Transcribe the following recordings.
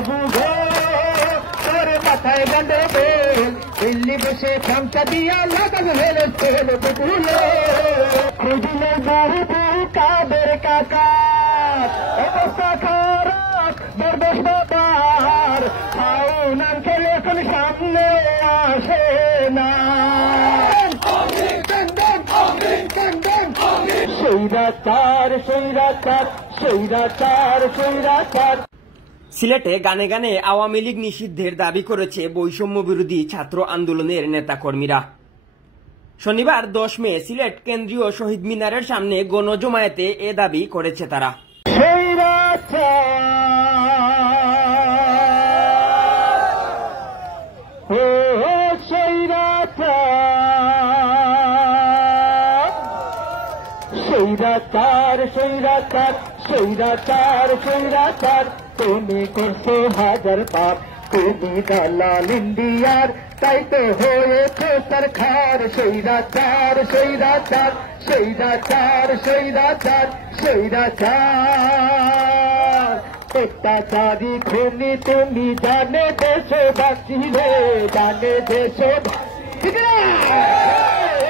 বাবু গো তোর মাথায় গন্ডগোল দিল্লি বসে খামচা দিয়া লাগানো হেলে তেল বুকুলে খুঁজলে বহু কাদের কাকা অবস্থা খারাপ দরবেশ বাবার ফাউনান খেলে এখন সামনে আসে না সৈরাচার সৈরাচার সৈরাচার সৈরাচার। সিলেটে গানে গানে আওয়ামী লীগ নিষিদ্ধের দাবি করেছে বৈষম্য বিরোধী ছাত্র আন্দোলনের নেতাকর্মীরা। শনিবার 10 মে সিলেট কেন্দ্রীয় শহীদ মিনারের সামনে গণজমায়েতে এ দাবি করেছে তারা। সৈরাচার সৈরাচার সৈরাচার সৈরাচার তুমি করছো হাজার পাপ তুমি দালাল ইন্ডিয়ার তাই তো হয়েছে সরকার সৈরাচার সৈরাচার সৈরাচার সৈরাচার সৈরাচার অত্যাচারী খুনি তুমি জানে দেশবাসী রে জানে দেশবাসী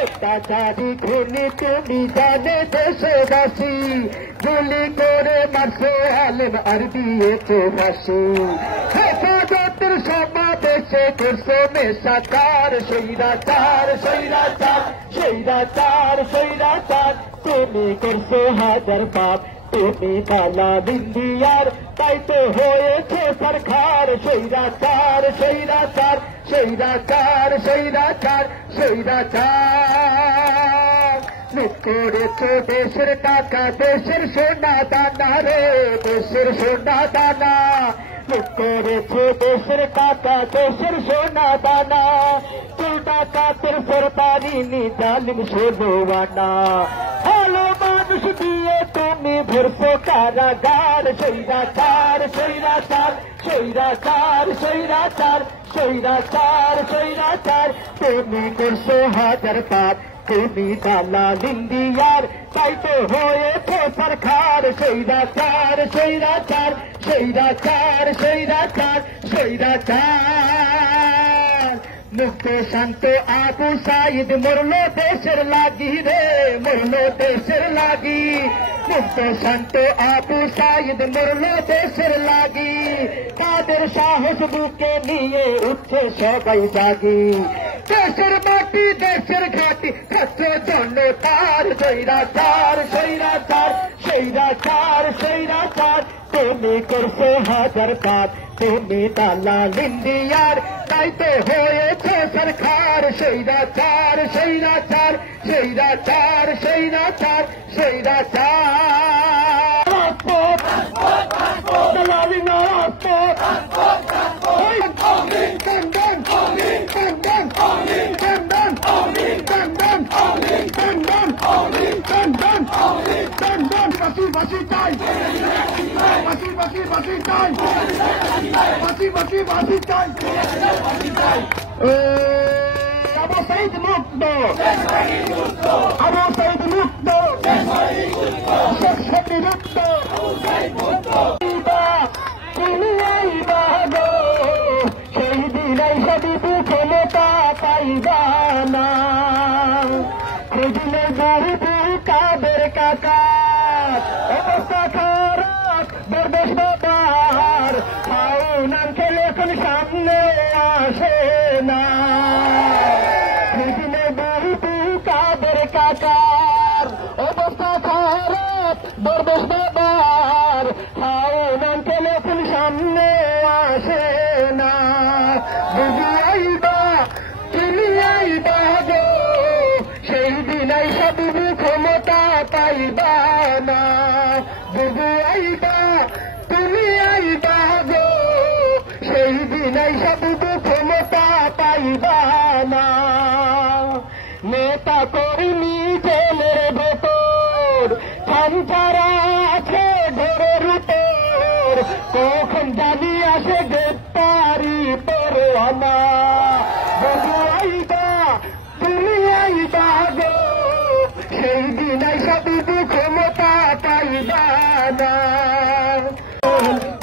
অত্যাচারী খুনি তুমি জানে দেশবাসী গুলি করে মারছে আলেম আর দিয়েছে ফাঁসি হেফাজতের সমাবেশে করছে মেশাচার সৈরাচার সৈরাচার সৈরাচার সৈরাচার তুমি করছো হাজার পাপ তুমি দালাল ইন্ডিয়ার তাই তো হয়েছে সরকার সৈরাচার সৈরাচার সৈরাচার সৈরাচার সৈরাচার লুট করেছে দেশের টাকা দেশের সোনা দানা রে দেশের সোনা দানা লুট করেছে দেশের টাকা দেশের সোনা দানা তুই ডাকাতের সরকারি নিজালিম ষোলোয়ানা ভালো মানুষ দিয়ে তুমি ভরছো কারাগার সৈরাচার সৈরাচার সৈরাচার সৈরাচার সৈরাচার সৈরাচার তুমি করছো হাজার পাপ তুমি দালাল ইন্ডিয়ার তাই তো হয়েছে সরকার সৈরাচার সৈরাচার সৈরাচার সৈরাচার সৈরাচার মুক্ত শান্ত আবু সাইদ মরলো দেশের লাগি রে মরলো দেশের লাগি মুক্ত শান্ত আবু সাইদ মরলো দেশের লাগি তাদের সাহস বুকে নিয়ে উঠছে সবাই জাগি দেশের মাটি দেশের ঘাটি খাচ্ছে জনতার সৈরাচার সৈরাচার সৈরাচার সৈরাচার তুমি করছো হাজার পাপ তুমি দালাল ইন্ডিয়ার তাই তো হয়েছে সরকার সৈরাচার সৈরাচার সৈরাচার সৈরাচার সৈরাচার দালালি নরাজপথ বাসি চাই বাসি বাসি বাসি চাই বাসি বাসি বাসি চাই আবু সাইদ মুক্ত আবু সাইদ মুক্ত শেখ শফি মুক্ত তুমি আইবা গো সেই দিনাই সবই ক্ষমতা পাইবা না খুঁজলে বহু কাদের কাকা অবস্থা খারাপ দরবেশ বাবার ফাউনান খেলে এখন সামনে আসে না খুঁজলে বহু কাদের কাকার অবস্থা খারাপ দরবেশ বাবার ফাউনান খেলে এখন সামনে আসে না বুঝি আইবা তুমি আইবা গো সেই দিনাই সব ক্ষমতা পাইবা না বুবু আইবা তুমি আইবা গো সেই দিনাই সব ক্ষমতা পাইবা না নেতা কর্মী জেলের ভেতর ছাড়া আছে ঘরের উপর কখন জানি আসে গ্রেপ্তারি পরোয়ানা বুবু আইবা তুমি আইবা গো সেই দিনাই সব ক্ষমতা পাইবা না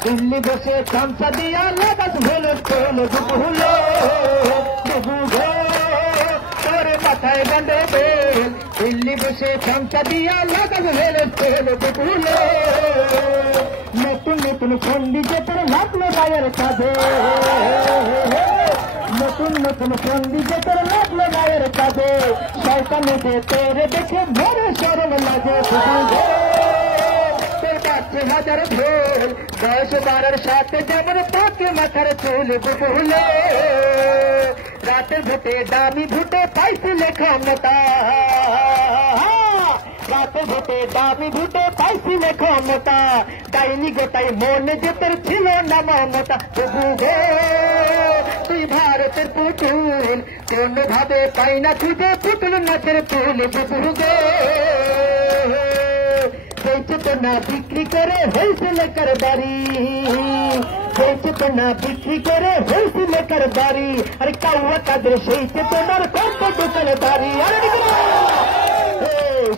দিল্লি দিল্লি বসে চামচা দিয়া লাগাস ভেলে চলে বুবুলে বুবু গো তোর মাথায় গান্ডে বেল দিল্লি বসে চামচা দিয়া লাগাস ভেলে চলে বুবুলে নতুন নতুন সন্ধি যে তোর লাগলো গায়ের কাঁধে নতুন নতুন সন্ধি যে তোর লাগলো গায়ের কাঁধে শয়তানি যে তোরে দেখে বড় শরম লাগে বুবু হাজার ভুল 10-12 সাথে যেমন পাকে মাথার চুল বুবুলে রাতে ভুটে দামি ভুটে পাইছিলে ক্ষমতা রাতে ভুটে দামি ভুটে পাইছিলে ক্ষমতা ডাইনি গোটাই মনে যে তোর ছিল না মমতা বুবু গে তুই ভারতের পুতুল কোনোভাবে পাই না খুঁজে পুতুল নাচের ফুল বুবু গে চেতনা বিক্রি করে হয়েছিল কারবারি চেতনা বিক্রি করে হয়েছিল কারবারি আরে কাউয়া কাদের সেই চেতনার কত দোকানে বাড়ি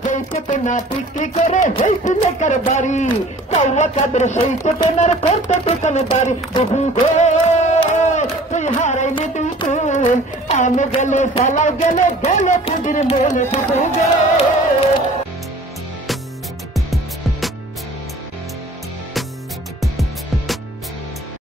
সেই চেতনা বিক্রি করে হয়েছিল কারবারি কাউয়া কাদের সেই চেতনার কত দোকানে বাড়ি বহু গো তুই হারাইলে তুই তুল আম গেলে সালাও গেলে গেল পুঁজির মনে বহু গো